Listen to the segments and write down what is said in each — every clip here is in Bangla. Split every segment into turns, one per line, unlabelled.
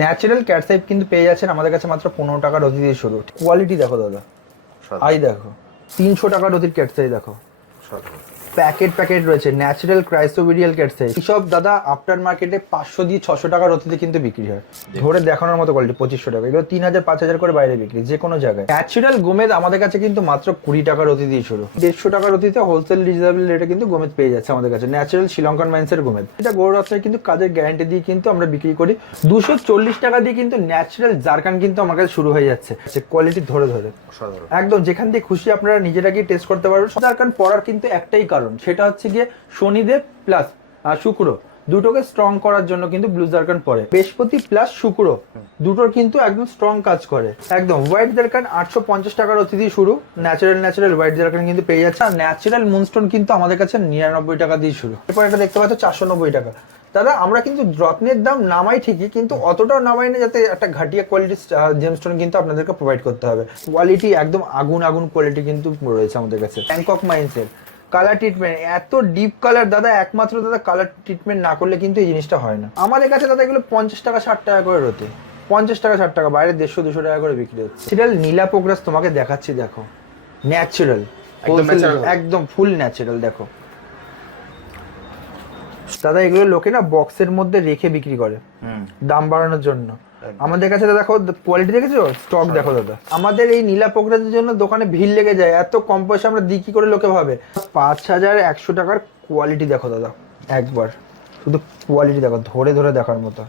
ন্যাচারাল ক্যাট সাইপ কিন্তু পেয়ে যাচ্ছেন আমাদের কাছে মাত্র পনেরো টাকা রতি দিয়ে শুরু। কোয়ালিটি দেখো দাদা। আই দেখো। তিনশো টাকা রতির ক্যাট সাই দেখো। প্যাকেট প্যাকেট রয়েছে ন্যাচারাল ক্রাইসোবিডিয়াল ক্যাট সাইজ সব দাদা আফটার মার্কেটে পাঁচশো দিয়ে ছশো টাকার অতিতে কিন্তু বিক্রি হয়। ধরে দেখানোর মতো কোয়ালিটি পঁচিশশো টাকা। এগুলো তিন হাজার পাঁচ হাজার করে বাইরে বিক্রি যে কোনো জায়গায়। ন্যাচারাল গোমেদ আমাদের কাছে কিন্তু মাত্র কুড়ি টাকার অতি দিয়ে শুরু। দেড়শো টাকার অতিতে হোলসেল রিজনেবল রেটে কিন্তু গোমেদ পেয়ে যাচ্ছে আমাদের কাছে। ন্যাচারাল শ্রীলঙ্কান মাইন্সের গোমেদ এটা গৌররত্নের কিন্তু কাজের গ্যারান্টি দিয়ে কিন্তু আমরা বিক্রি করি। দুশো চল্লিশ টাকা দিয়ে কিন্তু ন্যাচারাল জারকান কিন্তু আমার কাছে শুরু হয়ে যাচ্ছে। কোয়ালিটি ধরে ধরে। একদম যেখান দিয়ে খুশি আপনারা নিজেরা গিয়ে টেস্ট করতে পারবেন। কারণ পড়ার কিন্তু একটাই কারণ। সেটা হচ্ছে গিয়ে শনিদেব প্লাস শুক্র। দুটোকে স্ট্রং করার জন্য কিন্তু ব্লু জারকান পড়ে। বৃহস্পতি প্লাস শুক্র। দুটোর কিন্তু একদম স্ট্রং কাজ করে। একদম হোয়াইট জারকান আটশো পঞ্চাশ টাকার অতিথি শুরু। ন্যাচারাল ন্যাচারাল হোয়াইট জারকান কিন্তু পেয়ে যাচ্ছে। আর ন্যাচারাল মুনস্টোন কিন্তু আমাদের কাছে নিরানব্বই টাকা দিয়ে শুরু। এরপর এটা দেখতে পাচ্ছ চারশো নব্বই টাকা। দাদা, আমরা কিন্তু রত্নের দাম নামাই ঠিকই, কিন্তু অতটাও নামাই না যাতে একটা ঘাটিয়া কোয়ালিটি জেমস্টোন কিন্তু আপনাদেরকে প্রোভাইড করতে হবে। কোয়ালিটি একদম আগুন আগুন কোয়ালিটি কিন্তু রয়েছে আমাদের কাছে। ব্যাংকক মাইন্সের কালার ট্রিটমেন্ট এত ডিপ কালার দাদা একমাত্র দাদা কালার ট্রিটমেন্ট না করলে কিন্তু এই জিনিসটা হয় না। আমাদের কাছে দাদা এগুলো পঞ্চাশ টাকা ষাট টাকা করে রোতে পঞ্চাশ টাকা ষাট টাকা বাইরে দেড়শো দুশো টাকা করে বিক্রি হচ্ছে। সেটা নীলা পোগ্রাস তোমাকে দেখাচ্ছি দেখো। ন্যাচারাল
একদম
একদম ফুল ন্যাচারাল দেখো। দাদা এগুলো লোকে না বক্সের মধ্যে রেখে বিক্রি করে। দাম বাড়ানোর জন্য। আমাদের কাছে দেখো কোয়ালিটি দেখেছ? স্টক দেখো দাদা। আমাদের এই নীলা পোকরাজের জন্য দোকানে ভিড় লেগে যায়। এত কম পয়সা আমরা দিই কি করে লোকে ভাবে। পাঁচ হাজার একশো টাকার কোয়ালিটি দেখো দাদা একবার। শুধু কোয়ালিটি দেখো, ধরে ধরে দেখার মতো।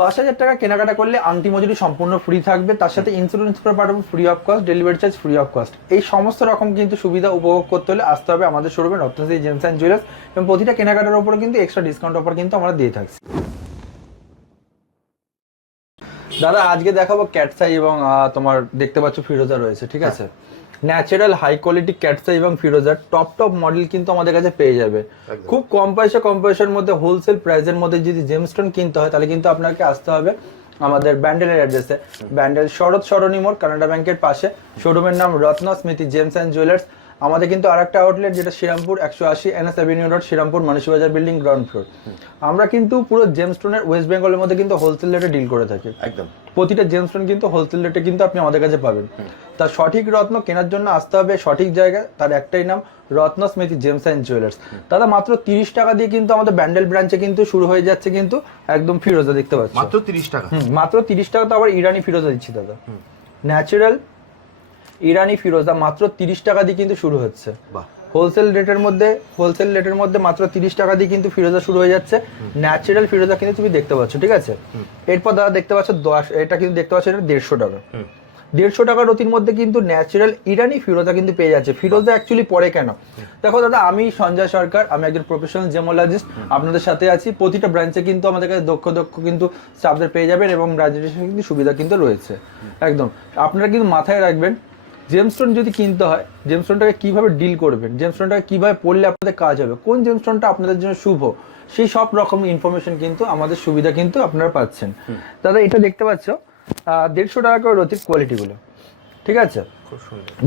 দশ হাজার টাকা কেনাকাটা করলে আংটি মজুরি সম্পূর্ণ ফ্রি থাকবে, তার সাথে ইন্স্যুরেন্স করে পাঠাবো free of cost delivery charge free of cost এই সমস্ত রকম কিন্তু সুবিধা উপভোগ করতে হলে আসতে হবে আমাদের শোরুমে রত্নশ্রী জেমস অ্যান্ড জুয়েলার্স এবং প্রতিটা কেনাকাটার উপরে কিন্তু এক্সট্রা ডিসকাউন্ট অফার কিন্তু আমরা দিয়ে থাকছি। দাদা, আজকে দেখাবো ক্যাটসাই এবং তোমার দেখতে পাচ্ছ ফিরোজা রয়েছে, ঠিক আছে? ন্যাচারাল হাই কোয়ালিটি ক্যাটসাই এবং ফিরোজার টপ টপ মডেল কিন্তু আমাদের কাছে পেয়ে যাবে। খুব কম পয়সা কম পয়সার মধ্যে হোলসেল প্রাইসের মধ্যে যদি জেমস্টোন কিনতে হয় তাহলে কিন্তু আপনাকে আসতে হবে আমাদের ব্যান্ডেলের অ্যাড্রেসে ব্যান্ডেল শরৎ সরণী মোড় কানাডা ব্যাংকের পাশে। শোরুমের নাম Ratna Smriti gems and jewellers আমাদের কিন্তু আরেকটা আউটলেট যেটা শ্রীরামপুর একশো আশি NS avenue road Serampore Manasi Bazar building ground floor আমরা কিন্তু পুরো জেমস্টোনের ওয়েস্ট বেঙ্গলের মধ্যে কিন্তু হোলসেল রেটে ডিল করে থাকি।
একদম।
প্রতিটা জেমস্টোন কিন্তু হোলসেল রেটে কিন্তু আপনি আমাদের কাছে পাবেন। তার সঠিক রত্ন কেনার জন্য আসতে হবে সঠিক জায়গায় তার একটাই নাম Ratna Smriti gems and jewellers. দাদা মাত্র তিরিশ টাকা দিয়ে কিন্তু আমাদের ব্যান্ডেল ব্রাঞ্চে কিন্তু শুরু হয়ে যাচ্ছে কিন্তু একদম ফিরোজা দেখতে পাচ্ছি।
মাত্র তিরিশ টাকা।
হুম, মাত্র তিরিশ টাকা তো আবার ইরানি ফিরোজা দিচ্ছি দাদা। ন্যাচারাল ইরানি ফিরোজা মাত্র তিরিশ টাকা দিয়ে কিন্তু শুরু হচ্ছে।
বাহ।
হোলসেল রেটের মধ্যে হোলসেল রেটের মধ্যে মাত্র তিরিশ টাকা দিয়ে কিন্তু ফিরোজা শুরু হয়ে যাচ্ছে। ন্যাচারাল ফিরোজা কিন্তু তুমি দেখতে পাচ্ছ ঠিক আছে? এরপর দাদা দেখতে পাচ্ছ দশ এটা কিন্তু দেখতে পাচ্ছ এটা দেড়শো টাকা। দেড়শো টাকার অতির মধ্যে কিন্তু ন্যাচারাল ইরানি ফিরোজা কিন্তু পেয়ে যাচ্ছে। ফিরোজা অ্যাকচুয়ালি পরে কেন? দেখো দাদা আমি সঞ্জয় সরকার আমি একজন প্রফেশনাল জেমোলজিস্ট আপনাদের সাথে আছি। প্রতিটা ব্রাঞ্চে কিন্তু আমাদের কাছে দক্ষ দক্ষ কিন্তু স্টাফদের পেয়ে যাবেন এবং গ্রাজুয়েশন কিন্তু সুবিধা কিন্তু রয়েছে। একদম। আপনারা কিন্তু মাথায় রাখবেন জেমস্টোন যদি কিনতে হয় জেমস্টোনটাকে কীভাবে ডিল করবেন? জেমস্টোনটাকে কীভাবে পড়লে আপনাদের কাজ হবে? কোন জেমস্টোনটা আপনাদের জন্য শুভ? সেই সব রকম ইনফরমেশন কিন্তু আমাদের সুবিধা কিন্তু আপনারা পাচ্ছেন। দাদা এটা দেখতে পাচ্ছ? দেড়শো টাকা করে রতির কোয়ালিটিগুলো ঠিক আছে?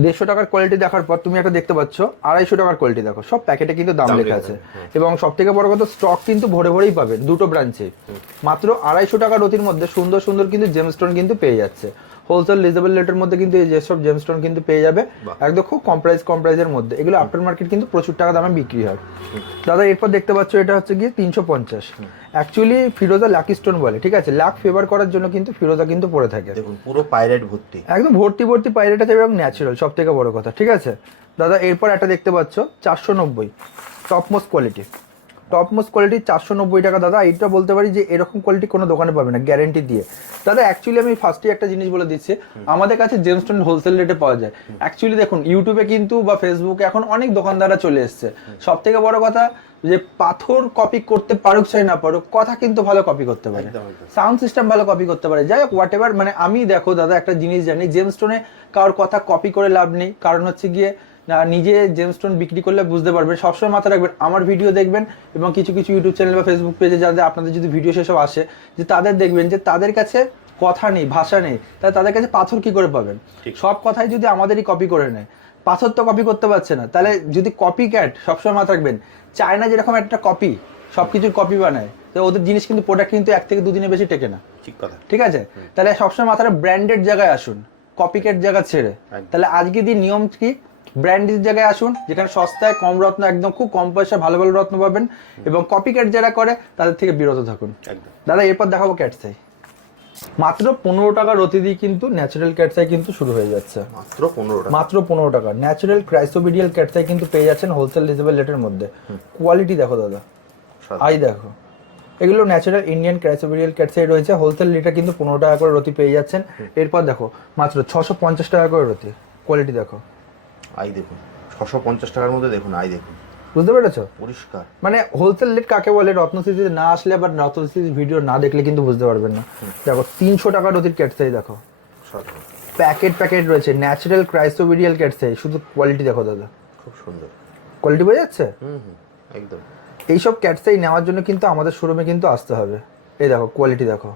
দেড়শো টাকার কোয়ালিটি দেখার পর তুমি একটা দেখতে পাচ্ছ আড়াইশো টাকার কোয়ালিটি দেখো। সব প্যাকেটে কিন্তু দাম লেখা আছে।
আছে,
এবং সব থেকে বড় কথা স্টক কিন্তু ভরে ভরেই পাবেন দুটো ব্রাঞ্চে মাত্র আড়াইশো টাকার অতির মধ্যে সুন্দর সুন্দর কিন্তু জেমস্টোন কিন্তু পেয়ে যাচ্ছে। হোলসেল রিজনেবল রেটের মধ্যে কিন্তু এই যেসব জেমস্টোন কিন্তু পেয়ে যাবে। একদম খুব কম প্রাইস কম প্রাইসের মধ্যে। এগুলো আফটার মার্কেট কিন্তু প্রচুর টাকা দামে বিক্রি হয়। দাদা এরপর দেখতে পাচ্ছ এটা হচ্ছে গিয়ে তিনশো পঞ্চাশ। অ্যাকচুয়ালি ফিরোজা লাকি স্টোন বলে ঠিক আছে? লাক ফেভার করার জন্য কিন্তু ফিরোজা কিন্তু পড়ে থাকে।
দেখুন পুরো পাইরেট ভর্তি।
একদম ভর্তি ভর্তি পাইরেট আছে। এবং ন্যাচারাল সব থেকে বড় কথা, ঠিক আছে? দাদা, এরপর একটা দেখতে পাচ্ছ, চারশো নব্বই টপমোস্ট কোয়ালিটি টপমোস্ট কোয়ালিটি চারশো নব্বই টাকা। দাদা এইটা বলতে পারি যে এরকম কোয়ালিটি কোনো দোকানে পাবে না গ্যারেন্টি দিয়ে। দাদা অ্যাকচুয়ালি আমি ফার্স্টে একটা জিনিস বলে দিচ্ছি। আমাদের কাছে জেমস্টোন হোলসেল রেটে পাওয়া যায়। অ্যাকচুয়ালি দেখুন ইউটিউবে কিন্তু বা ফেসবুকে এখন অনেক দোকানদাররা চলে এসছে। সব থেকে বড় কথা যে পাথর কপি করতে পারুক চাই না পারুক কথা কিন্তু ভালো কপি করতে পারে। সাউন্ড সিস্টেম ভালো কপি করতে পারে। যাই হোক হোয়াট এভার মানে আমি দেখো দাদা একটা জিনিস জানি জেমস্টোনে কারোর কথা কপি করে লাভ নেই। কারণ হচ্ছে গিয়ে নিজে জেমস্টোন বিক্রি করলে বুঝতে পারবেন সবসময় মাথায় রাখবেন আমার ভিডিও দেখবেন এবং কিছু কিছু ইউটিউব চ্যানেল বা ফেসবুক পেজে যাদের আপনাদের যদি ভিডিও সেসব আসে যে তাদের দেখবেন যে তাদের কাছে কথা নেই ভাষা নেই তাহলে তাদের কাছে পাথর কি করে পাবেন। সব কথাই যদি আমাদেরই কপি করে নেয় পাথর তো কপি করতে পারছে না। তাহলে যদি কপি ক্যাট সবসময় মাথা রাখবেন চায়না যেরকম একটা কপি সবকিছুর কপি বানায় তো ওদের জিনিস কিন্তু প্রোডাক্ট কিন্তু এক থেকে দুদিনের বেশি টেকে না।
ঠিক কথা।
ঠিক আছে? তাহলে সবসময় মাথাটা ব্র্যান্ডেড জায়গায় আসুন কপিকেট জায়গা ছেড়ে। তাহলে আজকে দিন নিয়ম কি? ব্র্যান্ডেড জায়গায় আসুন যেখানে সস্তায় কম রত্ন একদম খুব কম পয়সা ভালো ভালো রত্ন পাবেন এবং কপি ক্যাট যারা করে তাদের থেকে বিরত থাকুন। দাদা এরপর দেখাবো ক্যাটসাই মাত্র পনেরো টাকা রতি দিয়ে কিন্তু ন্যাচারাল ক্যাটসাই কিন্তু শুরু হয়ে যাচ্ছে।
মাত্র পনেরো টাকা।
মাত্র পনেরো টাকা। ন্যাচারাল ক্রাইসোবিডিয়াল ক্যাটসাই কিন্তু পেয়ে যাচ্ছেন হোলসেল রিজনেবল রেটের মধ্যে। কোয়ালিটি দেখো দাদা। আই দেখো। এগুলো natural Indian chrysoberyl cat's eye রয়েছে। হোলসেল লিটার কিন্তু পনেরো টাকা করে রতি পেয়ে যাচ্ছেন। এরপর দেখো মাত্র ছশো পঞ্চাশ টাকা করে রতি। কোয়ালিটি দেখো।
আই দেখুন। ছশো পঞ্চাশ টাকার মধ্যে দেখুন আই দেখুন।
বুঝতে পেরেছ?
পরিষ্কার।
মানে হোলসেল রেট কাকে বলে? রত্নস্থিতিতে না আসলে বা রত্নস্থিতির ভিডিও না দেখলে কিন্তু বুঝতে পারবেন না। দেখো তিনশো টাকা রতির ক্যাটসাই দেখো। প্যাকেট প্যাকেট রয়েছে। ন্যাচারাল ক্রাইসোবিডিয়াল ক্যাটসাই শুধু কোয়ালিটি দেখো দাদা।
খুব সুন্দর।
কোয়ালিটি বোঝা যাচ্ছে?
হুম একদম।
এইসব ক্যাটসাই নেওয়ার জন্য কিন্তু আমাদের শোরুমে কিন্তু আসতে হবে। এই দেখো কোয়ালিটি দেখো।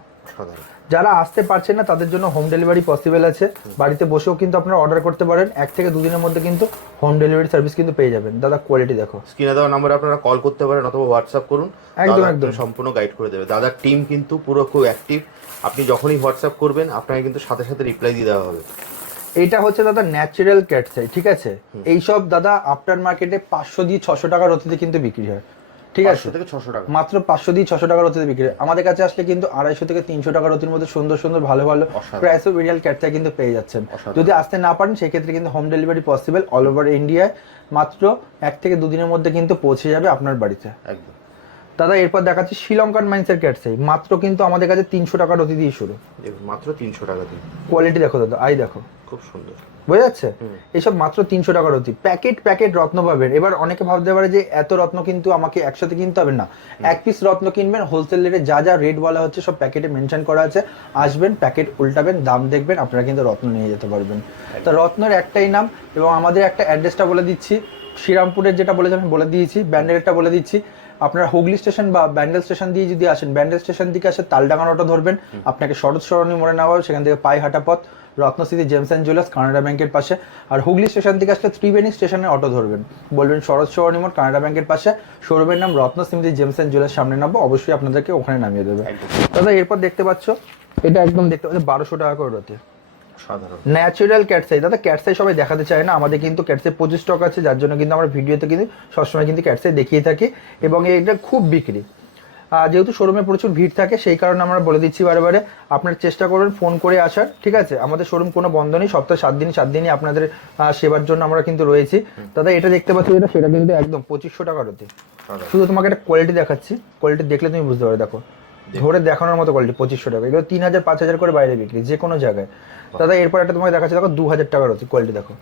যারা আসতে পারছেন না তাদের জন্য হোম ডেলিভারি পসিবল আছে। বাড়িতে বসেও কিন্তু আপনারা অর্ডার করতে পারেন। এক থেকে দুদিনের মধ্যে কিন্তু হোম ডেলিভারি সার্ভিস কিন্তু পেয়ে যাবেন। দাদা কোয়ালিটি দেখো।
স্ক্রিনে দেওয়া নাম্বারে আপনারা কল করতে পারেন অথবা হোয়াটসঅ্যাপ করুন।
একদম, একদম।
সম্পূর্ণ গাইড করে দেবে। দাদার টিম কিন্তু পুরো খুব অ্যাক্টিভ আপনি যখনই হোয়াটসঅ্যাপ করবেন আপনাকে কিন্তু সাথে সাথে রিপ্লাই দিয়ে দেওয়া হবে।
এটা হচ্ছে দাদা ন্যাচারাল ক্যাটসাই ঠিক আছে? এইসব দাদা আফটার মার্কেটে পাঁচশো দিয়ে ছশো টাকার অতিথি কিন্তু বিক্রি হয়। ঠিক আছে?
থেকে ছশো টাকা।
মাত্র পাঁচশো দিয়ে ছশো টাকার অতিথি বিক্রি আমাদের কাছে আসলে কিন্তু আড়াইশো থেকে তিনশো টাকার অতির মধ্যে সুন্দর সুন্দর ভালো ভালো
প্রাইস
প্রাইস বিরিয়াল ক্যাটসাই কিন্তু পেয়ে যাচ্ছেন। যদি আসতে না পারেন সেক্ষেত্রে কিন্তু home delivery possible all over ইন্ডিয়ায় মাত্র এক থেকে দুদিনের মধ্যে কিন্তু পৌঁছে যাবে আপনার বাড়িতে।
একদম।
দাদা এরপর দেখাচ্ছি শ্রীলঙ্কান মাইন্সের ক্যাটসাই মাত্র কিন্তু আমাদের কাছে তিনশো টাকার অতি দিয়ে শুরু।
মাত্র তিনশো টাকা দিন
কোয়ালিটি দেখো দাদা আই দেখো।
খুব সুন্দর।
বোঝা যাচ্ছে। এসব মাত্র তিনশো টাকার অতি। প্যাকেট প্যাকেট রত্ন পাবেন। এবার অনেকে ভাবতে পারে যে এত রত্ন কিন্তু আমাকে একসাথে কিনতে হবে। না এক পিস রত্ন কিনবেন হোলসেল রেটে যা যা রেট বলা হচ্ছে সব প্যাকেটে মেনশন করা আছে। আসবেন প্যাকেট উল্টাবেন দাম দেখবেন আপনারা কিন্তু রত্ন নিয়ে যেতে পারবেন। তা রত্নের একটাই নাম এবং আমাদের একটা অ্যাড্রেসটা বলে দিচ্ছি। শ্রীরামপুরের যেটা বলেছে আমি বলে দিয়েছি ব্যান্ডেলটা বলে দিচ্ছি। আপনার হুগলি স্টেশন বা ব্যান্ডেল স্টেশন দিয়ে যদি আসেন ব্যান্ডেল স্টেশন থেকে আসে তালডাঙ্গার অটো ধরবেন আপনাকে শরৎ সরণী মোড়ে নেওয়া হবে সেখান থেকে পায়ে হাঁটা পথ Ratnasthiti gems and jewellers Canada ব্যাংকের পাশে। আর হুগলি স্টেশন থেকে আসলে ত্রিবেণী স্টেশনে অটো ধরবেন। বলবেন শরৎ সরণী মোড় কানাডা ব্যাংকের পাশে। শোরুমের নাম রত্নস্মৃতি জেমস অ্যান্ড জুয়েলার্স সামনে নামবো অবশ্যই আপনাদেরকে ওখানে নামিয়ে দেবে। দাদা এরপর দেখতে পাচ্ছ এটা একদম দেখতে পাচ্ছ বারোশো টাকা করে রতে। ন্যাচারাল ক্যাটসাই দাদা ক্যাটসাই সবাই দেখাতে চায় না। আমাদের কিন্তু ক্যাটসাই প্রচুর স্টক আছে যার জন্য কিন্তু আমরা ভিডিওতে কিন্তু সবসময় কিন্তু ক্যাটসাই দেখিয়ে থাকি এবং এটা খুব বিক্রি। যেহেতু শোরুমে প্রচুর ভিড় থাকে সেই কারণে আমরা বলে দিচ্ছি বারে আপনার চেষ্টা করবেন ফোন করে আসার ঠিক আছে? আমাদের শোরুম কোনো বন্ধ নেই সপ্তাহে সাত দিন সাত দিনই আপনাদের সেবার জন্য আমরা কিন্তু রয়েছি। দাদা এটা দেখতে পাচ্ছি এটা সেটা কিন্তু একদম পঁচিশশো টাকার হতে শুধু তোমাকে একটা কোয়ালিটি দেখাচ্ছি। কোয়ালিটি দেখলে তুমি বুঝতে পারো দেখো। ধরে দেখানোর মতো কোয়ালিটি পঁচিশশো টাকা। এগুলো তিন হাজার পাঁচ হাজার করে বাইরে বিক্রি যে কোনো জায়গায়। দাদা এরপর একটা তোমাকে দেখাচ্ছে দেখো দু হাজার টাকার হচ্ছে কোয়ালিটি দেখো।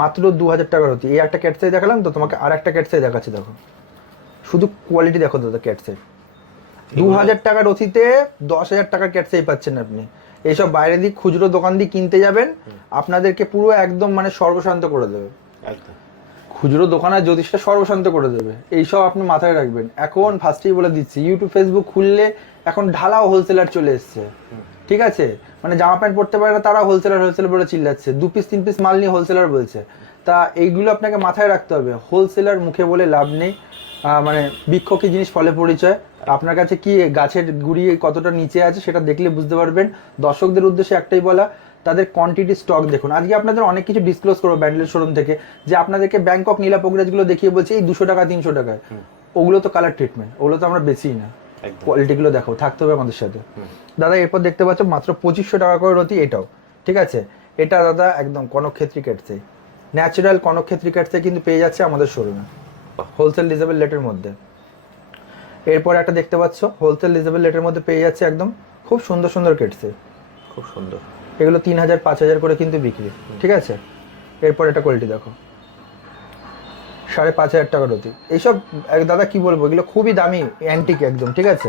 মাত্র দু হাজার টাকার হচ্ছে এই একটা ক্যাটসাই দেখালাম তো তোমাকে আর একটা ক্যাটসাই দেখাচ্ছি দেখো। শুধু কোয়ালিটি দেখো দাদা ক্যাটসাই দু হাজার টাকার অতিতে দশ হাজার টাকার ক্যাটসাই পাচ্ছেন আপনি। এইসব বাইরে দিয়ে খুচরো দোকান দিয়ে কিনতে যাবেন আপনাদেরকে পুরো একদম মানে সর্বশান্ত করে দেবে।
একদম।
খুচরো দোকানের জ্যোতিষটা সর্বশান্ত করে দেবে। এইসব আপনি মাথায় রাখবেন। এখন ফার্স্টেই বলে দিচ্ছি ইউটিউব ফেসবুক খুললে এখন ঢালাও হোলসেলার চলে এসছে। ঠিক আছে? মানে জামা প্যান্ট পরতে পারে না তারা হোলসেলার হোলসেলার বলে চিল্লাচ্ছে। দু পিস তিন পিস মাল নিয়ে হোলসেলার বলছে। তা এইগুলো আপনাকে মাথায় রাখতে হবে। হোলসেলার মুখে বলে লাভ নেই। মানে বৃক্ষ কি জিনিস ফলে পরিচয়। আপনার কাছে কি গাছের গুড়ি কতটা নিচে আছে সেটা দেখলে বুঝতে পারবেন। দর্শকদের উদ্দেশ্যে একটাই বলা তাদের কোয়ান্টিটি স্টক দেখুন। আজকে আপনাদের অনেক কিছু ডিসক্লোজ করব ব্যান্ডেল শোরুম থেকে। যে আপনাদেরকে ব্যাংকক নীলা গুলো দেখিয়ে বলছে এই দুশো টাকা তিনশো টাকায়। ওগুলো তো কালার ট্রিটমেন্ট ওগুলো তো আমরা বেশি না।
একদম।
কোয়ালিটিগুলো দেখো থাকতে হবে আমাদের সাথে। দাদা এরপর দেখতে পাচ্ছ মাত্র পঁচিশশো টাকা করে রতি এটাও। ঠিক আছে? এটা দাদা একদম কনকক্ষেত্রী ক্যাটসে ন্যাচারাল কনকক্ষেত্রী ক্যাটসে কিন্তু পেয়ে যাচ্ছে আমাদের শোরুমে হোলসেল রিজনেবল রেটের মধ্যে। এরপর একটা দেখতে পাচ্ছ হোলসেল রিজনেবল রেটের মধ্যে পেয়ে যাচ্ছে একদম খুব সুন্দর সুন্দর কেটসে
খুব সুন্দর।
এগুলো তিন হাজার পাঁচ হাজার করে কিন্তু বিক্রি। ঠিক আছে? এরপর এটা কোয়ালিটি দেখো। সাড়ে পাঁচ হাজার টাকার অতি। এইসব দাদা কি বলব এগুলো খুবই দামি অ্যান্টিক একদম ঠিক আছে?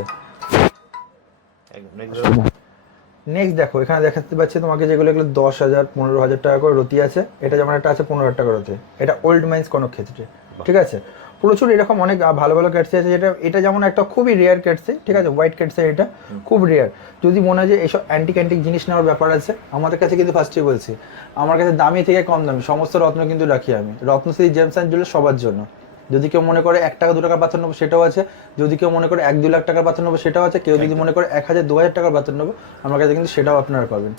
নেক্সট দেখো। এখানে দেখাতে পাচ্ছি তোমাকে যেগুলো এগুলো দশ হাজার পনেরো হাজার টাকা করে রতি আছে। এটা যেমন একটা আছে পনেরো হাজার টাকা রতি এটা ওল্ড মাইন্স কোনো ক্ষেত্রে। ঠিক আছে? প্রচুর এরকম অনেক ভালো ভালো ক্যাটসি আছে যেটা এটা যেমন একটা খুবই রেয়ার ক্যাটসি ঠিক আছে? হোয়াইট ক্যাটসি এটা খুব রেয়ার যদি মনে হয় যে এইসব অ্যান্টিক অ্যান্টিক জিনিস নেওয়ার ব্যাপার আছে আমাদের কাছে কিন্তু ফার্স্টে বলছি আমার কাছে দামি থেকে কম দামি সমস্ত রত্ন কিন্তু রাখি আমি। রত্নশ্রী জেমস অ্যান্ড জুয়েলার্স সবার জন্য। যদি কেউ মনে করে এক টাকা দু টাকার পাথর নেব সেটাও আছে। যদি কেউ মনে করে এক দু লাখ টাকার পাথর নেব সেটাও আছে। কেউ যদি মনে করে এক হাজার দু হাজার টাকার পাথর নেব আমার কাছে কিন্তু সেটাও আপনারা পাবেন।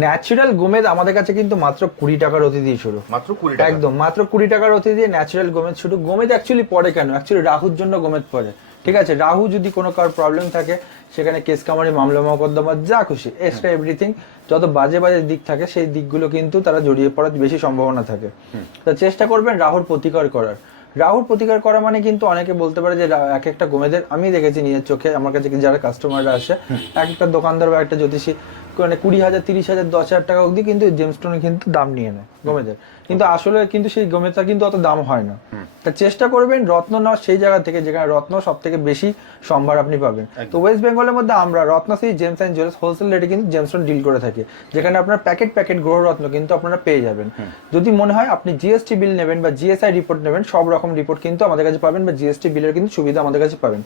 ন্যাচারাল গোমেদ আমাদের কাছে কিন্তু মাত্র কুড়ি টাকার অতি দিয়ে শুরু।
মাত্র কুড়ি টাকা।
একদম মাত্র কুড়ি টাকার অতি দিয়ে ন্যাচারাল গোমেদ শুরু। গোমেদ অ্যাকচুয়ালি পড়ে কেন? অ্যাকচুয়ালি রাহুর জন্য গোমেদ পড়ে ঠিক আছে রাহু যদি কোনো কারোর প্রবলেম থাকে সেখানে কেস কামারি মামলা মকদ্দমা যা খুশি এক্সট্রা এভরিথিং যত বাজে বাজে দিক থাকে সেই দিকগুলো কিন্তু তারা জড়িয়ে পড়ার বেশি সম্ভাবনা থাকে। তো চেষ্টা করবেন রাহুর প্রতিকার করার। রাহুর প্রতিকার করা মানে কিন্তু অনেকে বলতে পারে যে এক একটা গোমেদের আমি দেখেছি নিজের চোখে আমার কাছে যারা কাস্টমাররা আসে এক একটা দোকানদার বা একটা জ্যোতিষী মানে কুড়ি হাজার তিরিশ হাজার দশ হাজার টাকা অবধি কিন্তু জেমস্টোনে কিন্তু দাম নিয়ে নেয় গোমেদের। কিন্তু আসলে কিন্তু সেই গোমেদটা কিন্তু অত দাম হয় না। তা চেষ্টা করবেন রত্ন নেওয়ার সেই জায়গা থেকে যেখানে রত্ন সব থেকে বেশি সম্ভার আপনি পাবেন। তো ওয়েস্ট বেঙ্গলের মধ্যে আমরা Ratnashree gems and jewellers wholesale রেটে কিন্তু জেমস্টোন ডিল করে থাকি। যেখানে আপনার প্যাকেট প্যাকেট গ্রহ রত্ন কিন্তু আপনারা পেয়ে যাবেন। যদি মনে হয় আপনি জিএসটি বিল নেবেন বা জিএসআই রিপোর্ট নেবেন সব রকম রিপোর্ট কিন্তু আমাদের কাছে পাবেন বা জিএসটি বিলের কিন্তু সুবিধা আমাদের কাছে পাবেন।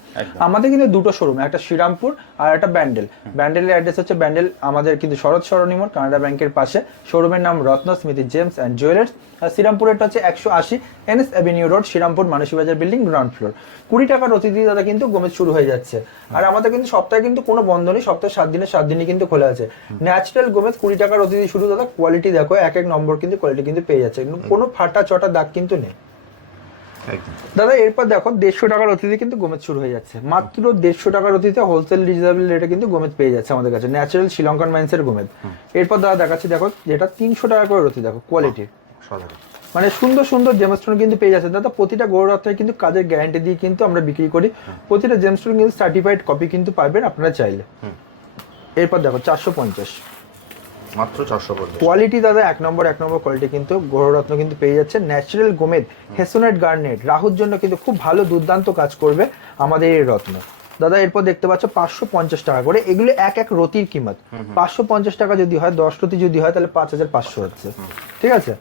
আমাদের কিন্তু দুটো শোরুম একটা শ্রীরামপুর আর একটা ব্যান্ডেল ব্যান্ডেলের অ্যাড্রেস হচ্ছে ব্যান্ডেল আমাদের কিন্তু শরৎ সরণী কানাডা ব্যাংকের পাশে। শোরুমের নাম Ratna Smriti gems and jewellers. আর শ্রীরামপুরেরটা হচ্ছে একশো আশি NS avenue road, Serampore Manasibazar building, ground floor. কুড়ি টাকার অতিথি দাদা কিন্তু গোমেজ শুরু হয়ে যাচ্ছে। আর আমাদের কিন্তু সপ্তাহে কিন্তু কোনো বন্ধ নেই, সপ্তাহে সাত দিনে, সাত দিনই কিন্তু খোলা আছে। ন্যাচারাল গোমেজ, কুড়ি টাকার অতিথি শুরু দাদা কোয়ালিটি দেখো, এক এক নম্বর কিন্তু কোয়ালিটি কিন্তু পেয়ে যাচ্ছে। কোনো ফাটা চটা দাগ কিন্তু নেই। দাদা এরপর দেখো দেড়শো টাকার অতিথি কিন্তু গোমেদ শুরু হয়ে যাচ্ছে। মাত্র দেড়শো টাকার অতিথি হোলসেল রিজনেবল রেটে কিন্তু গোমেদ পেয়ে যাচ্ছে আমাদের কাছে। ন্যাচারাল শ্রীলঙ্কান মাইন্সের গোমেদ এরপর দাদা দেখাচ্ছি দেখো যেটা তিনশো টাকা করে অতি দেখো কোয়ালিটি মানে সুন্দর সুন্দর জেমস্টোন কিন্তু পেয়ে যাচ্ছে। দাদা প্রতিটা গৌররত্নের কিন্তু কাজের গ্যারান্টি দিয়ে কিন্তু আমরা বিক্রি করি। প্রতিটা জেমস্টোন কিন্তু সার্টিফাইড কপি কিন্তু পাবেন আপনারা চাইলে। এরপর দেখো চারশো পঞ্চাশ।
মাত্র চারশো পঞ্চাশ
কোয়ালিটি দাদা এক নম্বর এক নম্বর কোয়ালিটি কিন্তু গৌররত্ন কিন্তু পেয়ে যাচ্ছে। ন্যাচারাল গোমেদ হেসোনেট গার্নেট রাহুর জন্য কিন্তু খুব ভালো দুর্দান্ত কাজ করবে আমাদের এই রত্ন। দাদা এরপর দেখতে পাচ্ছ পাঁচশো পঞ্চাশ টাকা করে। এগুলো এক এক রতির কিমত। পাঁচশো পঞ্চাশ টাকা যদি হয় দশ রতি যদি হয় তাহলে পাঁচ হাজার পাঁচশো হচ্ছে। ঠিক আছে?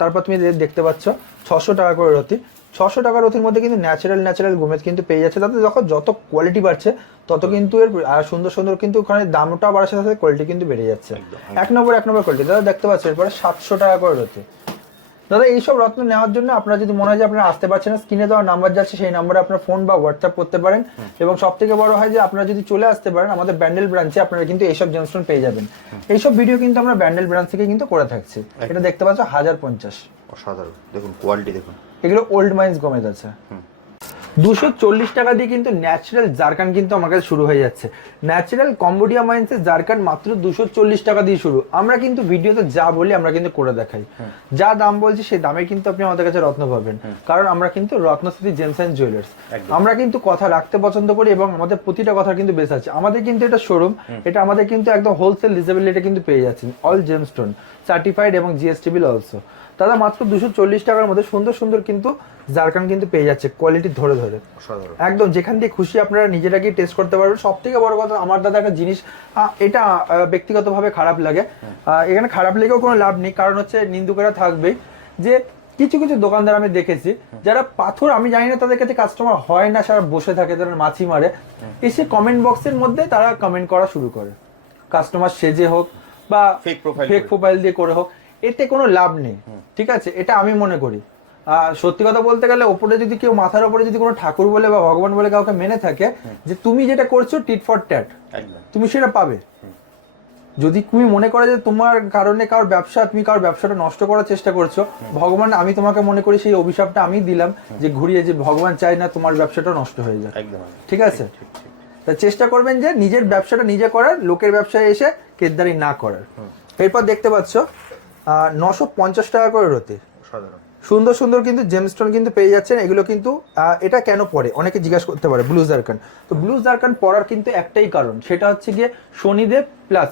তারপর তুমি দেখতে পাচ্ছ ছশো টাকা করে রতি। ছশো টাকার রতির মধ্যে কিন্তু ন্যাচারাল ন্যাচারাল গোমেদ কিন্তু পেয়ে যাচ্ছে। তাতে যখন যত কোয়ালিটি বাড়ছে তত কিন্তু এর আর সুন্দর সুন্দর কিন্তু ওখানে দামটা বাড়ার সাথে সাথে কোয়ালিটি কিন্তু বেড়ে যাচ্ছে। এক নম্বর এক নম্বর কোয়ালিটি দাদা দেখতে পাচ্ছেন এরপরে সাতশো টাকা করে রতি দাদা এইসব রত্ন নেওয়ার জন্য আপনারা যদি মনে হয় যে আপনারা আসতে পারছেন না স্ক্রিনে দেওয়া নাম্বার যাচ্ছে সেই নাম্বারে আপনার ফোন বা হোয়াটসঅ্যাপ করতে পারেন। এবং সব থেকে বড় হয় যে আপনারা যদি চলে আসতে পারেন আমাদের ব্যান্ডেল ব্রাঞ্চে আপনারা কিন্তু এইসব জেমস্টোন পেয়ে যাবেন। এইসব ভিডিও কিন্তু আমরা ব্যান্ডেল ব্রাঞ্চ থেকে কিন্তু করে থাকছি। এটা দেখতে পাচ্ছ হাজার পঞ্চাশ।
অসাধারণ। দেখুন কোয়ালিটি দেখুন।
এগুলো ওল্ড মাইন্স গমেজ আছে দুশো চল্লিশ টাকা দিয়ে কিন্তু ন্যাচারাল জারকান কিন্তু আমার কাছে শুরু হয়ে যাচ্ছে। ন্যাচারাল কম্বোডিয়া মাইন্সের জারকান মাত্র দুশো চল্লিশ টাকা দিয়ে শুরু। আমরা কিন্তু ভিডিওতে যা বলি আমরা কিন্তু করে দেখাই। যা দাম বলছি সেই দামে কিন্তু আপনি আমাদের কাছে রত্ন পাবেন। কারণ আমরা কিন্তু রত্নস্থিতি জেমস অ্যান্ড জুয়েলার্স আমরা কিন্তু কথা রাখতে পছন্দ করি এবং আমাদের প্রতিটা কথা কিন্তু বেশ আছে। আমাদের কিন্তু এটা শোরুম এটা আমাদের কিন্তু একদম হোলসেল রিজনেবল রেটে কিন্তু পেয়ে যাচ্ছেন। অল জেমস্টোন সার্টিফাইড এবং জিএসটি বিল অলসো দাদা মাত্র দুশো চল্লিশ টাকার মধ্যে সুন্দর সুন্দর কিন্তু জারকান কিন্তু পেয়ে যাচ্ছে কোয়ালিটি ধরে ধরে। একদম যেখান দিয়ে খুশি আপনারা নিজেরা গিয়ে টেস্ট করতে পারবেন। সব থেকে বড় কথা আমার দাদা একটা জিনিস এটা ব্যক্তিগতভাবে খারাপ লাগে। এখানে খারাপ লেগেও কোনো লাভ নেই কারণ হচ্ছে নিন্দুকেরা থাকবেই। যে কিছু কিছু দোকানদার আমি দেখেছি যারা পাথর আমি জানি না তাদের কাছে কাস্টমার হয় না সারা বসে থাকে তারা মাছি মারে। এসে কমেন্ট বক্সের মধ্যে তারা কমেন্ট করা শুরু করে। কাস্টমার সেজে হোক বা
Fake profile
ফেক প্রোফাইল দিয়ে করে হোক এতে কোনো লাভ নেই। ঠিক আছে? এটা আমি মনে করি। আর সত্যি কথা বলতে গেলে ওপরে যদি কেউ মাথার ওপরে যদি কোনো ঠাকুর বলে বা ভগবান বলে কাউকে মেনে থাকে যে তুমি যেটা করছ টিট ফর ট্যাট তুমি সেটা পাবে। যদি তুমি মনে করে যে তোমার কারণে কারোর ব্যবসা তুমি কারোর ব্যবসাটা নষ্ট করার চেষ্টা করছ ভগবান আমি তোমাকে মনে করি সেই অভিশাপটা আমি দিলাম যে ঘুরিয়ে যে ভগবান চাই না তোমার ব্যবসাটা নষ্ট হয়ে যায় ঠিক আছে? তা চেষ্টা করবেন যে নিজের ব্যবসাটা নিজে করার লোকের ব্যবসায় এসে কেদারি না করার। এরপর দেখতে পাচ্ছ নশো পঞ্চাশ টাকা করে রতি সুন্দর সুন্দর কিন্তু জেমস্টোন কিন্তু পেয়ে যাচ্ছেন। এগুলো কিন্তু এটা কেন পড়ে অনেকে জিজ্ঞাসা করতে পারে ব্লু জারকান তো ব্লু জারকান পড়ার কিন্তু একটাই কারণ সেটা হচ্ছে গিয়ে শনিদেব প্লাস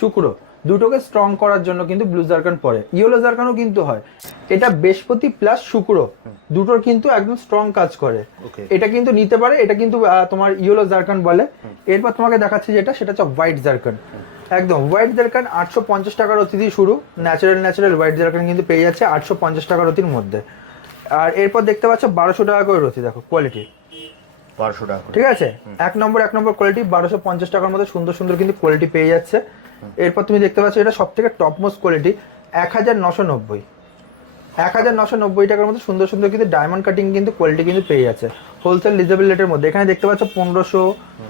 শুক্র। দুটোকে স্ট্রং করার জন্য কিন্তু ব্লু জারকান পড়ে ইয়েলো জারকানও কিন্তু হয়। এটা বৃহস্পতি প্লাস শুক্র। দুটোর কিন্তু একদম স্ট্রং কাজ করে। এটা কিন্তু নিতে পারে এটা কিন্তু তোমার ইয়েলো জারকান বলে। এরপর তোমাকে দেখাচ্ছি যেটা সেটা হচ্ছে হোয়াইট জারকান একদম হোয়াইট জারকান আটশো পঞ্চাশ টাকার অতিথি শুরু। ন্যাচারাল ন্যাচারাল হোয়াইট জারকান কিন্তু পেয়ে যাচ্ছে আটশো পঞ্চাশ টাকার অতির মধ্যে। আর এরপর দেখতে পাচ্ছ বারোশো টাকা করে রতি দেখো কোয়ালিটি
বারোশো টাকা
ঠিক আছে? এক নম্বর এক নম্বর কোয়ালিটি বারোশো পঞ্চাশ টাকার মধ্যে সুন্দর সুন্দর কিন্তু কোয়ালিটি পেয়ে যাচ্ছে। এরপর তুমি দেখতে পাচ্ছ এটা সব থেকে টপ মোস্ট কোয়ালিটি এক হাজার নশো নব্বই। এক হাজার নশো নব্বই টাকার মধ্যে সুন্দর সুন্দর কিন্তু ডায়মন্ড কাটিং কিন্তু কোয়ালিটি কিন্তু পেয়ে যাচ্ছে। হোলসেল রিজনেবল রেটের মধ্যে। এখানে দেখতে পাচ্ছ পনেরোশো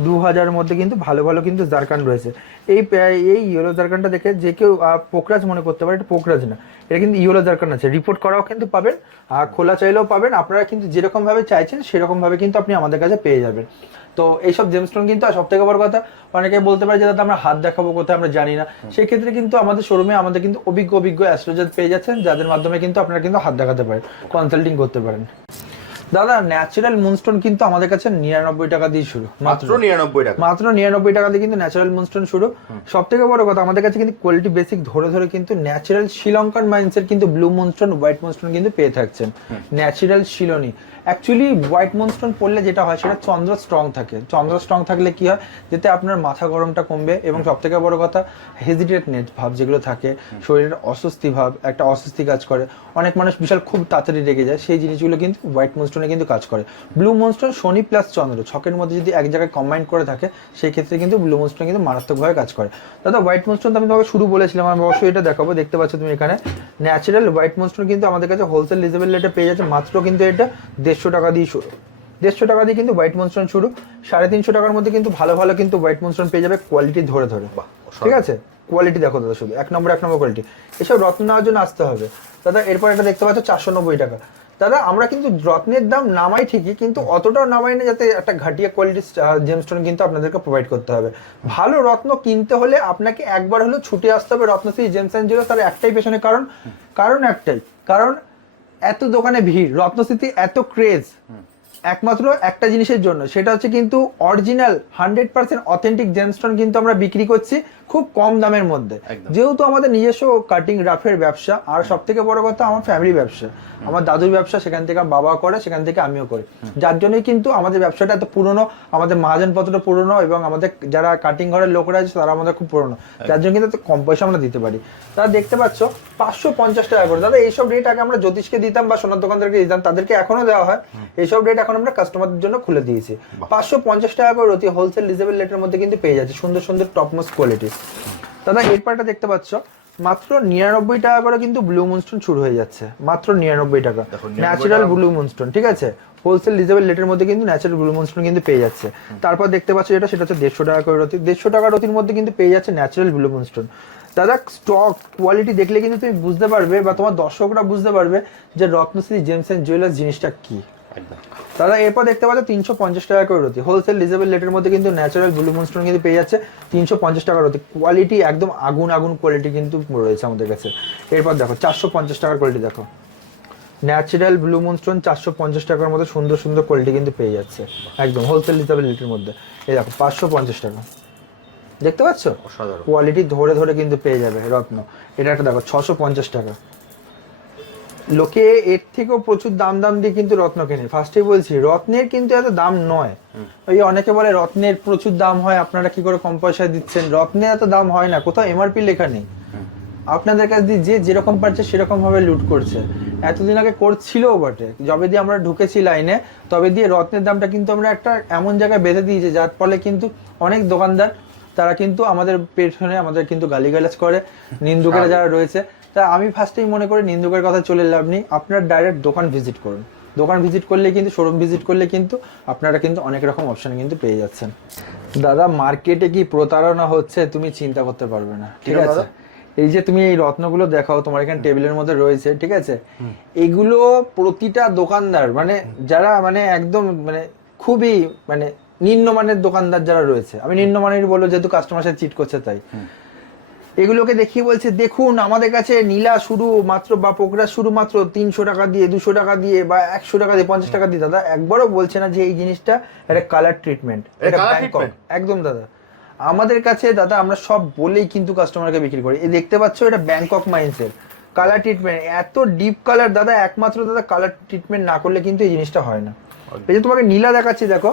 দু হাজারের মধ্যে কিন্তু ভালো ভালো কিন্তু জারকান রয়েছে। এই এই ইয়েলো জারকানটা দেখে যে কেউ পোকরাজ মনে করতে পারে এটা পোকরাজ না। এটা কিন্তু ইয়েলো জারকান আছে। রিপোর্ট করাও কিন্তু পাবেন আর খোলা চাইলেও পাবেন। আপনারা কিন্তু যেরকম ভাবে চাইছেন সেরকমভাবে কিন্তু আপনি আমাদের কাছে পেয়ে যাবেন। তো এইসব জেমস্টোন কিন্তু সব থেকে বড় কথা অনেকে বলতে পারে যে দাদা আমরা হাত দেখাবো কোথায় আমরা জানি না। সেক্ষেত্রে কিন্তু আমাদের শোরুমে আমাদের কিন্তু অভিজ্ঞ অভিজ্ঞ অ্যাস্ট্রোলজার পেয়ে যাচ্ছেন যাদের মাধ্যমে কিন্তু আপনারা কিন্তু হাত দেখাতে পারেন কনসাল্টিং করতে পারেন। দাদা ন্যাচারাল মুনস্টোন কিন্তু আমাদের কাছে নিরানব্বই টাকা দিয়ে শুরু
মাত্র। নিরানব্বই টাকা।
মাত্র নিরানব্বই টাকা দিয়ে কিন্তু ন্যাচারাল মুনস্টোন শুরু। সব থেকে বড় কথা আমাদের কাছে কিন্তু কোয়ালিটি বেসিক ধরে ধরে কিন্তু ন্যাচারাল শ্রীলঙ্কান মাইন্সের কিন্তু ব্লু মুনস্টোন হোয়াইট মুনস্টোন কিন্তু পেয়ে থাকছেন। ন্যাচারাল শিলনি। অ্যাকচুয়ালি হোয়াইট মুনস্টোন পড়লে যেটা হয় সেটা চন্দ্র স্ট্রং থাকে। চন্দ্র স্ট্রং থাকলে কি হয়? যাতে আপনার মাথা গরমটা কমবে এবং সব থেকে বড় কথা হেজিটেটনেস ভাব যেগুলো থাকে শরীরের অস্বস্তি ভাব একটা অস্বস্তি কাজ করে। অনেক মানুষ বিশাল খুব তাড়াতাড়ি রেগে যায় সেই জিনিসগুলো কিন্তু হোয়াইট মুনস্টোনে কিন্তু কাজ করে। ব্লু মুনস্টোন শনি প্লাস চন্দ্র ছকের মধ্যে যদি এক জায়গায় কম্বাইন করে থাকে সেই ক্ষেত্রে কিন্তু ব্লু মুনস্টোন কিন্তু মারাত্মকভাবে কাজ করে। দাদা হোয়াইট মুনস্টোন তো আমি তোমাকে শুরু বলেছিলাম আমি অবশ্যই এটা দেখাবো দেখতে পাচ্ছ তুমি এখানে। ন্যাচারাল হোয়াইট মুনস্টোন কিন্তু আমাদের কাছে হোলসেল রিজনেবল রেটে পেয়ে যাচ্ছে মাত্র কিন্তু এটা দেড়শো টাকা দিয়ে শুরু। দেড়শো টাকা দিয়ে কিন্তু হোয়াইট মুনস্টোন শুরু। সাড়ে তিনশো টাকার মধ্যে কিন্তু ভালো ভালো কিন্তু হোয়াইট মুনস্টোন পেয়ে যাবে কোয়ালিটি ধরে ধরে। ঠিক আছে? কোয়ালিটি দেখো দাদা শুধু। এক নম্বর এক নম্বর কোয়ালিটি এসব রত্ন নেওয়ার জন্য আসতে হবে। দাদা এরপর এটা দেখতে পাচ্ছ চারশো নব্বই টাকা। দাদা আমরা কিন্তু রত্নের দাম নামাই ঠিকই কিন্তু অতটাও নামাই না যাতে একটা ঘাটিয়া কোয়ালিটি জেমস্টোন কিন্তু আপনাদেরকে প্রোভাইড করতে হবে। ভালো রত্ন কিনতে হলে আপনাকে একবার হলেও ছুটে আসতে হবে রত্নশ্রী জেমস অ্যান্ড জিরো তার একটাই পেছনে কারণ। কারণ একটাই। কারণ এত দোকানে ভিড় রত্নস্মৃতি এত ক্রেজ একমাত্র একটা জিনিসের জন্য সেটা হচ্ছে কিন্তু original hundred percent authentic gemstone কিন্তু আমরা বিক্রি করছি খুব কম দামের মধ্যে। যেহেতু আমাদের নিজস্ব কাটিং রাফের ব্যবসা আর সব থেকে বড় কথা আমার ফ্যামিলি ব্যবসা। আমার দাদুর ব্যবসা সেখান থেকে আমার বাবা করে সেখান থেকে আমিও করি। যার জন্যই কিন্তু আমাদের ব্যবসাটা এত পুরনো আমাদের মহাজনপত্র পুরনো এবং আমাদের যারা কাটিং ঘরের লোকরা আছে তারা আমাদের খুব পুরনো। যার জন্য কিন্তু এত কম পয়সা আমরা দিতে পারি। তারা দেখতে পাচ্ছ পাঁচশো পঞ্চাশ টাকা করে। দাদা এইসব রেট আগে আমরা জ্যোতিষকে দিতাম বা সোনার দোকানদারকে দিতাম তাদেরকে এখনও দেওয়া হয়। এইসব রেট এখন আমরা কাস্টমারদের জন্য খুলে দিয়েছি। পাঁচশো পঞ্চাশ টাকা করে অতি হোলসেল রিজনেবল রেটের মধ্যে কিন্তু পেয়ে যাচ্ছে। সুন্দর সুন্দর টপ মোস্ট কোয়ালিটি দাদা এরপরটা দেখতে পাচ্ছ? মাত্র নিরানব্বই টাকা করে কিন্তু ব্লু মুনস্টোন শুরু হয়ে যাচ্ছে। মাত্র নিরানব্বই টাকা। ন্যাচারাল ব্লু মুনস্টোন ঠিক আছে? হোলসেল রিজনেবল রেটের মধ্যে কিন্তু ন্যাচারাল ব্লু মুনস্টোন কিন্তু পেয়ে যাচ্ছে। তারপর দেখতে পাচ্ছ যেটা সেটা হচ্ছে দেড়শো টাকা করে রতি দেড়শো টাকা রতির মধ্যে কিন্তু পেয়ে যাচ্ছে ন্যাচারাল ব্লু মুনস্টোন দাদা স্টক কোয়ালিটি দেখলে কিন্তু তুমি বুঝতে পারবে বা তোমার দর্শকরা বুঝতে পারবে যে রত্নশ্রী জেমস অ্যান্ড জুয়েলার্স জিনিসটা কি। দাদা এরপর দেখতে পাচ্ছ তিনশো পঞ্চাশ টাকা করে রতি। হোলসেল রিজনেবল রেটের মধ্যে কিন্তু ন্যাচারাল ব্লু মুনস্টোন কিন্তু পেয়ে যাচ্ছে। তিনশো পঞ্চাশ টাকা রতি। কোয়ালিটি একদম আগুন আগুন কোয়ালিটি কিন্তু রয়েছে আমাদের কাছে। এরপর দেখো চারশো পঞ্চাশ টাকার কোয়ালিটি দেখো। ন্যাচারাল ব্লু মুনস্টোন চারশো পঞ্চাশ টাকার মধ্যে সুন্দর সুন্দর কোয়ালিটি কিন্তু পেয়ে যাচ্ছে। একদম হোলসেল রিজনেবল রেটের মধ্যে। এই দেখো পাঁচশো পঞ্চাশ টাকা। দেখতে পাচ্ছ? কোয়ালিটি ধরে ধরে কিন্তু পেয়ে যাবে রত্ন। এটা একটা দেখো ছশো পঞ্চাশ টাকা। লোকে এর থেকেও প্রচুর দাম দাম দিয়ে কিন্তু রত্ন কেনে। ফার্স্টেই বলছি রত্নের কিন্তু এত দাম নয়। ওই অনেকে বলে রত্নের প্রচুর দাম হয় আপনারা কি করে কম পয়সায় দিচ্ছেন? রত্নের এত দাম হয় না কোথাও এমআরপি লেখা নেই। আপনাদের কাছ দিয়ে যে যেরকম পারছে সেরকম ভাবে লুট করছে। এতদিন আগে করছিলও বটে। যবে দিয়ে আমরা ঢুকেছি লাইনে তবে দিয়ে রত্নের দামটা কিন্তু আমরা একটা এমন জায়গায় বেঁধে দিয়েছি যার ফলে কিন্তু অনেক দোকানদার তারা কিন্তু আমাদের পেছনে আমাদের কিন্তু গালিগালাজ করে। নিন্দুকেরা যারা রয়েছে তা আমি ফার্স্টেই মনে করি নিন্দুকের কথা চলে লাভ নেই। আপনার ডাইরেক্ট দোকান ভিজিট করুন। দোকান ভিজিট করলে কিন্তু শোরুম ভিজিট করলে কিন্তু আপনারা কিন্তু অনেক রকম অপশন কিন্তু পেয়ে যাচ্ছেন। দাদা মার্কেটে কি প্রতারণা হচ্ছে তুমি চিন্তা করতে পারবে না ঠিক আছে? এই যে তুমি এই রত্নগুলো দেখাও তোমার এখানে টেবিলের মধ্যে রয়েছে ঠিক আছে? এগুলো প্রতিটা দোকানদার মানে যারা মানে একদম মানে খুবই মানে নিম্নমানের দোকানদার যারা রয়েছে আমি নিম্নমানের বলব যেহেতু কাস্টমার সাথে চিট করছে তাই। এগুলোকে দেখিয়ে বলছে দেখুন আমাদের কাছে নীলা শুরু মাত্র বা পোকরা শুরু মাত্র তিনশো টাকা দিয়ে দুশো টাকা দিয়ে বা একশো টাকা দিয়ে পঞ্চাশ টাকা দিয়ে। দাদা একবারও বলছে না যে এই জিনিসটা একটা কালার ট্রিটমেন্ট
এটা
এটা ব্যাংকক একদম দাদা। আমাদের কাছে দাদা আমরা সব বলেই কিন্তু কাস্টমারকে বিক্রি করি। এই দেখতে পাচ্ছ এটা ব্যাংকক মাইন্সের কালার ট্রিটমেন্ট এত ডিপ কালার দাদা একমাত্র দাদা কালার ট্রিটমেন্ট না করলে কিন্তু এই জিনিসটা হয় না। এই যে তোমাকে নীলা দেখাচ্ছি দেখো।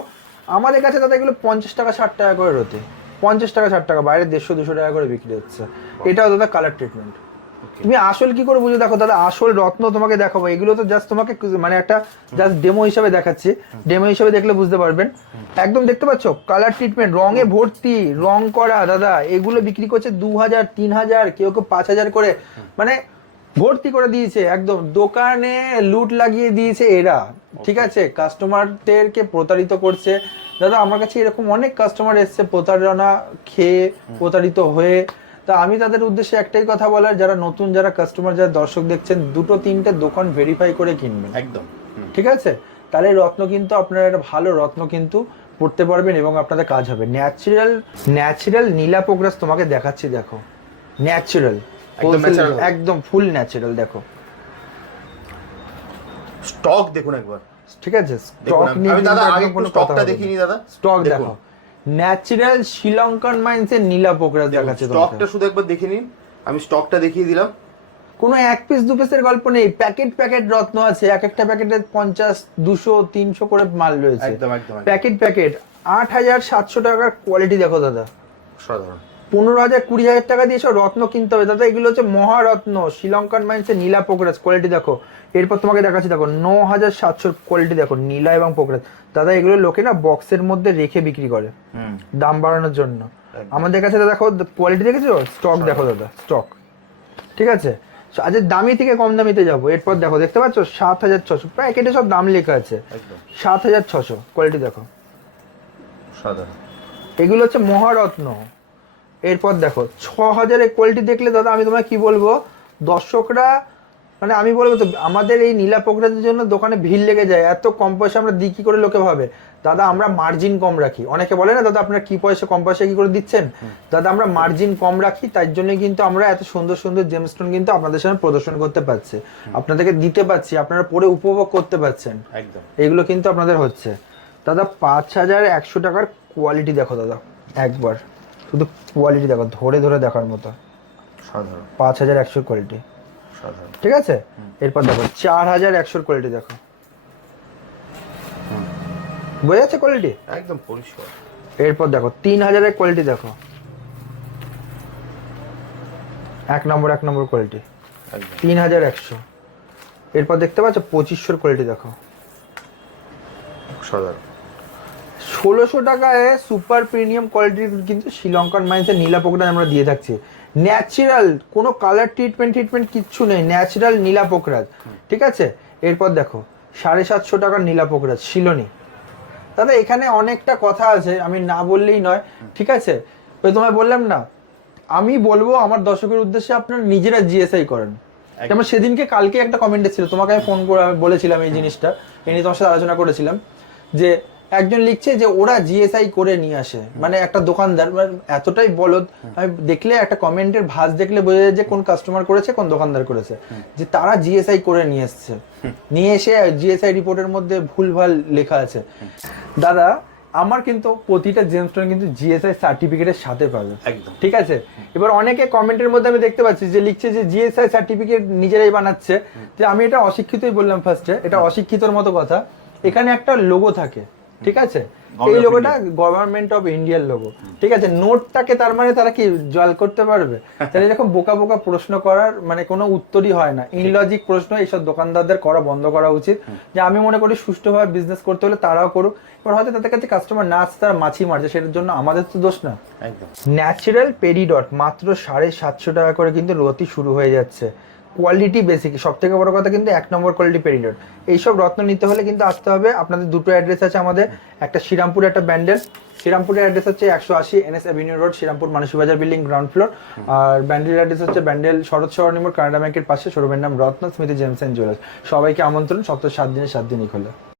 আমাদের কাছে দাদা এগুলো পঞ্চাশ টাকা ষাট টাকা করে রতে পঞ্চাশ টাকা ষাট টাকা বাইরে দেড়শো দুশো টাকা করে বিক্রি হচ্ছে। এটাও দাদা কালার ট্রিটমেন্ট তুমি আসল কি করে বুঝে দেখো দাদা আসল রত্ন তোমাকে দেখাবো। এগুলো তো জাস্ট তোমাকে মানে একটা জাস্ট ডেমো হিসাবে দেখাচ্ছি। ডেমো হিসাবে দেখলে বুঝতে পারবেন। একদম দেখতে পাচ্ছ? কালার ট্রিটমেন্ট রঙে ভর্তি রং করা দাদা। এগুলো বিক্রি করছে দু হাজার তিন হাজার কেউ কেউ পাঁচ হাজার করে। মানে ভর্তি করে দিয়েছে একদম। দোকানে লুট লাগিয়ে দিয়েছে এরা ঠিক আছে? কাস্টমারদেরকে প্রতারিত করছে। দাদা আমার কাছে এরকম অনেক কাস্টমার এসছে প্রতারণা খেয়ে প্রতারিত হয়ে। তা আমি তাদের উদ্দেশ্যে একটাই কথা বলার যারা নতুন যারা কাস্টমার যারা দর্শক দেখছেন দুটো তিনটে দোকান ভেরিফাই করে কিনবেন।
একদম।
ঠিক আছে? তাহলে রত্ন কিন্তু আপনারা একটা ভালো রত্ন কিন্তু পড়তে পারবেন এবং আপনাদের কাজ হবে। ন্যাচারাল ন্যাচারাল নীলা পোগ্রাস তোমাকে দেখাচ্ছি দেখো। ন্যাচারাল
একদম
ফুল ন্যাচারাল দেখো।
স্টক দেখুন একবার।
ঠিক আছে স্টক নিয়ে
দাদা আগে
কোনো
স্টকটা দেখিনি দাদা।
স্টক দেখো। ন্যাচারাল শ্রীলঙ্কান মাইন্সের নীলা পোকরাস দেখাচ্ছে
স্টকটা শুধু একবার দেখে নিন। আমি স্টকটা দেখিয়ে দিলাম।
কোনো এক পিস দু পিসের গল্প নেই। প্যাকেট প্যাকেট রত্ন আছে। এক একটা প্যাকেটে পঞ্চাশ দুশো তিনশো করে মাল রয়েছে।
একদম একদম।
প্যাকেট প্যাকেট আট হাজার সাতশো টাকার কোয়ালিটি দেখো দাদা।
সাধারণ
পনেরো হাজার কুড়ি হাজার টাকা দিয়ে সব রত্ন কিনতে হবে। দাদা এগুলো হচ্ছে মহারত্ন। শ্রীলঙ্কান মাইন্সের নীলা পোকরাস কোয়ালিটি দেখো। এরপর তোমাকে দেখাচ্ছি দেখো ন হাজার সাতশোর কোয়ালিটি দেখো নীলা এবং পোকরাস দাদা এগুলো লোকে না বক্সের মধ্যে রেখে বিক্রি করে। দাম বাড়ানোর জন্য। আমাদের কাছে দেখো কোয়ালিটি দেখেছ? স্টক দেখো দাদা স্টক ঠিক আছে? আজ দামি থেকে কম দামিতে যাব। এরপর দেখো দেখতে পাচ্ছ? সাত হাজার ছশো। প্যাকেটে সব দাম লেখা আছে। সাত হাজার ছশো কোয়ালিটি দেখো। এগুলো হচ্ছে মহারত্ন। এরপর দেখো ছ হাজারের কোয়ালিটি দেখলে দাদা আমি তোমায় কি বলব? দর্শকরা মানে আমি বলব তো আমাদের এই নীলা পোকরাজের জন্য দোকানে ভিড় লেগে যায় এত কম পয়সা আমরা দিই কি করে লোকে ভাবে। দাদা আমরা মার্জিন কম রাখি। অনেকে বলে না দাদা আপনারা কি পয়সা কম পয়সা কি করে দিচ্ছেন? দাদা আমরা মার্জিন কম রাখি তার জন্য কিন্তু আমরা এত সুন্দর সুন্দর জেমস্টোন কিন্তু আপনাদের সামনে প্রদর্শন করতে পারছি। আপনাদেরকে দিতে পারছি আপনারা পরে উপভোগ করতে পারছেন।
একদম।
এগুলো কিন্তু আপনাদের হচ্ছে। দাদা পাঁচ হাজার একশো টাকার কোয়ালিটি দেখো দাদা একবার। শুধু কোয়ালিটি দেখো ধরে ধরে দেখার মতো।
সাধারণ।
পাঁচ হাজার একশোর কোয়ালিটি
সাধারণ।
ঠিক আছে? এরপর দেখো চার হাজার একশোর কোয়ালিটি দেখো। বোঝা যাচ্ছে কোয়ালিটি
একদম পরিষ্কার।
এরপর দেখো তিন হাজারের কোয়ালিটি দেখো। এক নম্বর এক নম্বর কোয়ালিটি তিন হাজার একশো। এরপর দেখতে পাচ্ছ পঁচিশশোর কোয়ালিটি দেখো।
সাধারণ।
ষোলোশো টাকায় সুপার প্রিমিয়াম কোয়ালিটির কিন্তু শ্রীলঙ্কান মাইন্সের নীলা পোকরা আমরা দিয়ে থাকছি। ন্যাচারাল কোনো কালার ট্রিটমেন্ট ট্রিটমেন্ট কিচ্ছু নেই। ন্যাচারাল নীলা পোকরাজ ঠিক আছে? এরপর দেখো সাড়ে সাতশো টাকার নীলা পোকরাজ শিলনি। দাদা এখানে অনেকটা কথা আছে আমি না বললেই নয়। ঠিক আছে? ওই তোমায় বললাম না আমি বলব আমার দর্শকের উদ্দেশ্যে আপনারা নিজেরা জিএসআই করেন। যেমন সেদিনকে কালকে একটা কমেন্ট এসেছিল তোমাকে আমি ফোন করে বলেছিলাম এই জিনিসটা এ নিয়ে তোমার সাথে আলোচনা করেছিলাম যে একজন লিখছে যে ওরা জিএসআই করে নিয়ে আসে। মানে একটা দোকানদার মানে এতটাই বলদ। আমি দেখলে একটা কমেন্টের ভাঁজ দেখলে বোঝা যায় যে কোন কাস্টমার করেছে কোন দোকানদার করেছে। যে তারা জিএসআই করে নিয়ে এসছে। নিয়ে এসে জিএসআই রিপোর্টের মধ্যে ভুলভাল লেখা আছে। দাদা আমার কিন্তু প্রতিটা জেমস্টোন কিন্তু জিএসআই সার্টিফিকেটের সাথে পাবে।
একদম।
ঠিক আছে? এবার অনেকে কমেন্টের মধ্যে আমি দেখতে পাচ্ছি যে লিখছে যে জিএসআই সার্টিফিকেট নিজেরাই বানাচ্ছে। যে আমি এটা অশিক্ষিতই বললাম ফার্স্টে এটা অশিক্ষিতর মতো কথা। এখানে একটা লোগো থাকে। ঠিক আছে? এই লোগোটা গভর্নমেন্ট অফ ইন্ডিয়ার লোগো ঠিক আছে? নোটটাকে তার মানে তারা কি জল করতে পারবে? তাহলে এরকম বোকা বোকা প্রশ্ন করার মানে কোনো উত্তরই হয় না। ইনলজিক প্রশ্ন এইসব দোকানদারদের করা বন্ধ করা উচিত। যে আমি মনে করি সুষ্ঠুভাবে বিজনেস করতে হলে তারাও করুক। এবার হয়তো তাদের কাছে কাস্টমার না আসছে তারা মাছি মারছে। সেটার জন্য আমাদের তো দোষ না।
একদম।
ন্যাচারাল পেরিডট মাত্র সাড়ে সাতশো টাকা করে কিন্তু রতি শুরু হয়ে যাচ্ছে। কোয়ালিটি বেসিক সব থেকে বড় কথা কিন্তু এক নম্বর কোয়ালিটি পেরিডোর এইসব রত্ন নিতে হলে কিন্তু আসতে হবে, আপনাদের দুটো অ্যাড্রেস আছে আমাদের, একটা শ্রীরামপুর, একটা ব্যান্ডেল। শ্রীরামপুরের অ্যাড্রেস হচ্ছে একশো আশি NS avenue road Serampore Manasi Bazar building ground floor আর ব্যান্ডেল অ্যাড্রেস হচ্ছে ব্যান্ডেল, শরৎ সরণিমোর কানাডা ব্যাংকের পাশে শোরুমের নাম Ratna, Smriti gems and jewellers. সবাইকে আমন্ত্রণ, সপ্তাহে সাত দিনে সাত দিনই খোলা।